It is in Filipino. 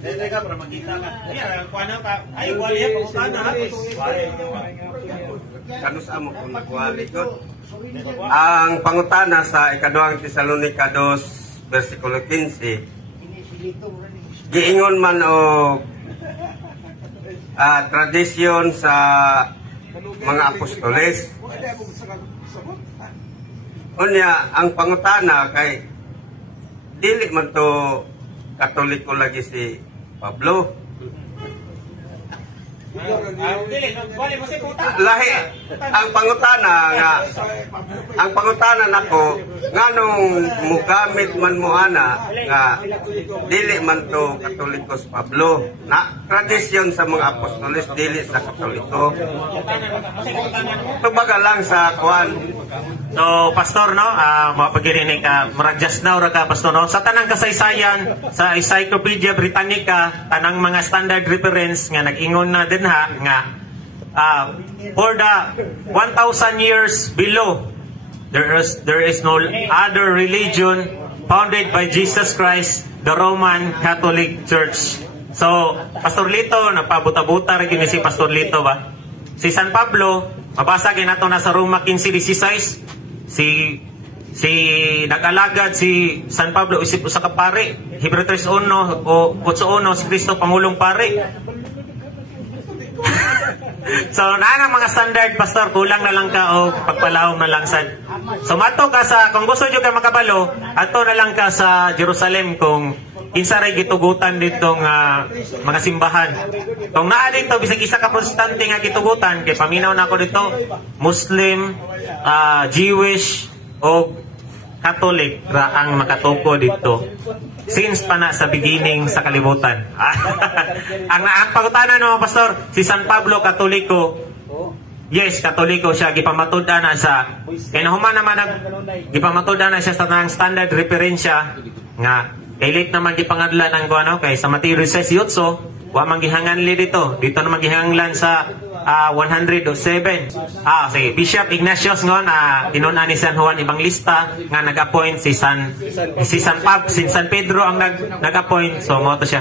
Dede ka para makita ka. Ay, kuano ka. Ay, wali pangutana ha. Kanus amo kung nagwali ko. Ang pangutana sa ikaduhang Tesalonica 2 versikulo 15. Giingon man o tradisyon sa mga apostoles. Unya ang pangutana kay dili man to Katoliko lagi si Pablo. Lahi ang pangutana nako nganong mugamit man mo ana nga dili man to Katoliko si Pablo. Na tradisyon sa mga apostoles dili sa Katoliko. Tubaga lang sa kuan. So, Pastor, no, mapagirinig ka, marag-just now, ka, Pastor, no, sa tanang kasaysayan, sa Encyclopedia Britannica, tanang mga standard reference, nga nag-ingon na din ha, nga, for the 1,000 years below, there is no other religion founded by Jesus Christ, the Roman Catholic Church. So, Pastor Lito, napabuta-buta rin si Pastor Lito ba? Si San Pablo, mabasa kayo nato na sa Roma 15:16, si nag-alagad si San Pablo isip usa ka pare. Hebreo 3:1 o 8:1 si Kristo pangulong pare. So naa mga standard, Pastor, kulang na lang ka o pagpalawom na lang sad. So mato ka sa kung gusto jud ka makabalo, ato na lang ka sa Jerusalem kung kinsa ray gitugutan ditong mga simbahan. Kung naa dito bisag isa ka protestante nga gitugutan kay paminaw na ako dito, Muslim, Jewish o Catholic ra ang makatuko dito. Since pa na sa beginning sa kalibutan. ang pangutana no, Pastor, si San Pablo Katoliko. Yes, Katoliko siya, gipamatud-an na sa kinahuman naman gipamatud-an na siya sa tanang standard referensya nga elite naman gipangadlan ang kuano kay sa Mateo 16:8 wa man gihanganli dito naman gihanglan sa 107. Si Bishop Ignatius ngon tinunan ni San Juan Evangelista nga nag-appoint si San Pedro ang nag-appoint, so mo to siya.